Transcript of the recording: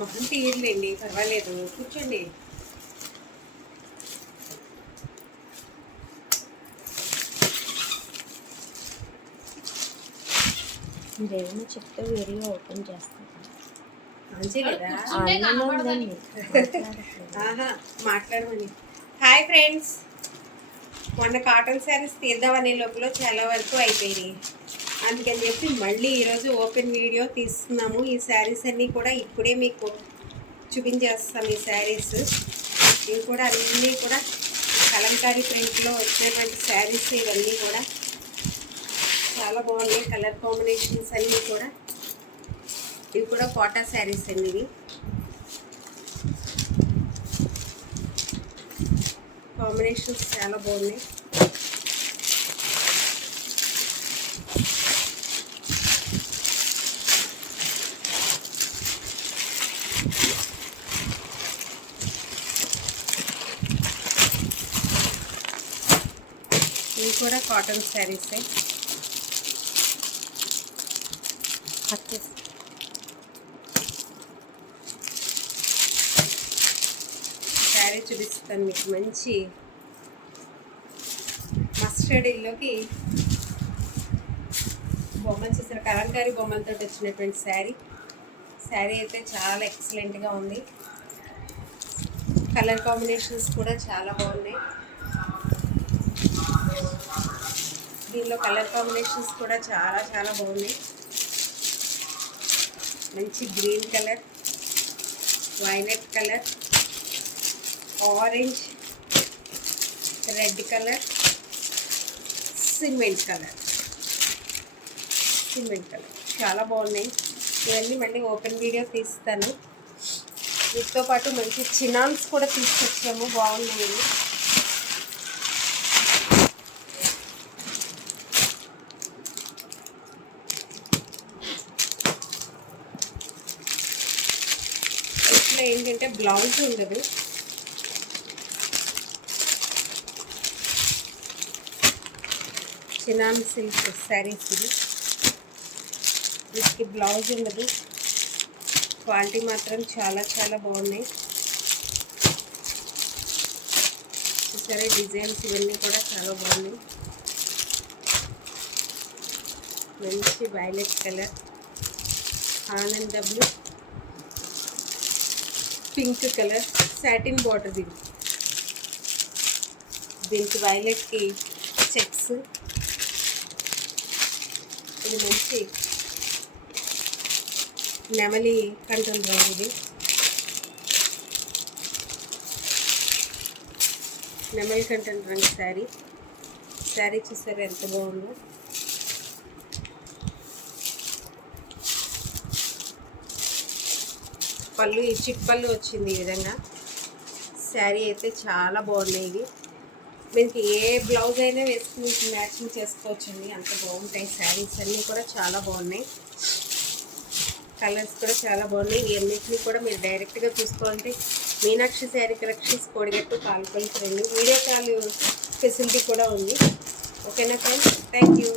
మొహం తీయలేండి, పర్వాలేదు, కూర్చోండి. మీరేమో చెప్తే వీడియో ఓపెన్ చేస్తాను. మాట్లాడమని. హాయ్ ఫ్రెండ్స్, మొన్న కాటన్ శారీస్ తీద్దామనే లోపల చాలా వరకు అయిపోయినాయి. అందుకని చెప్పి మళ్ళీ ఈరోజు ఓపెన్ వీడియో తీస్తున్నాము. ఈ శారీస్ అన్నీ కూడా ఇప్పుడే మీకు చూపించేస్తాం. ఈ శారీస్ ఇవి కూడా అన్నీ కూడా కలంకారీ ప్రింట్లో వచ్చినటువంటి శారీస్. ఇవన్నీ కూడా చాలా బాగున్నాయి. కలర్ కాంబినేషన్స్ అన్నీ కూడా. ఇవి కూడా కోటా శారీస్ అండి. ఇవి కాంబినేషన్స్ చాలా బాగున్నాయి. ఇవి కూడా కాటన్ శారీసే. శారీ చూపిస్తాను మీకు. మంచి మస్టర్డ్ ఎల్లోకి బొమ్మలు చూసారు, కలంకారీ బొమ్మలతో వచ్చినటువంటి శారీ. శారీ అయితే చాలా ఎక్సలెంట్గా ఉంది. కలర్ కాంబినేషన్స్ కూడా చాలా బాగున్నాయి. దీనిలో కలర్ కాంబినేషన్స్ కూడా చాలా చాలా బాగున్నాయి. మంచి green colour, violet colour, orange, red colour, cement colour చాలా బాగున్నాయి. ఇవన్నీ మళ్ళీ ఓపెన్ వీడియో తీస్తాను. వీటితో పాటు మంచి చినాన్స్ కూడా తీసుకొచ్చాము, బాగున్నాయి. ఇట్లా ఏంటంటే బ్లౌజ్ ఉండదు. చినాన్ సిల్క్ శారీస్ ఇది. వీటికి బ్లౌజ్ ఉండదు. క్వాలిటీ మాత్రం చాలా చాలా బాగున్నాయి. చూసారా డిజైన్స్ ఇవన్నీ కూడా చాలా బాగున్నాయి. మంచి వైలెట్ కలర్, ఆనంద blue, pink colour, satin border. దీనికి వైలెట్కి చెక్స్. ఇది మంచి నెమలి కంట్రోల్ రంగు. ఇది నెమలి కంట్రోల్ రంగు శారీ. శారీ చూసారా ఎంత బాగుందో. పళ్ళు ఈ చిట్ పళ్ళు వచ్చింది. ఈ విధంగా శారీ అయితే చాలా బాగున్నాయి. ఇవి మీకు ఏ బ్లౌజ్ అయినా వేసుకుని మ్యాచింగ్ చేసుకోవచ్చండి, అంత బాగుంటాయి. శారీస్ అన్నీ కూడా చాలా బాగున్నాయి. కలర్స్ కూడా చాలా బాగున్నాయి. ఈ అన్నింటినీ కూడా మీరు డైరెక్ట్గా చూసుకోవాలంటే మీనాక్షి శారీ కలెక్షన్స్ కోడిగట్టు పాలకొల్లు రండి. వీడియో కాల్ ఫెసిలిటీ కూడా ఉంది. ఓకేనా ఫ్రెండ్స్, థ్యాంక్ యూ.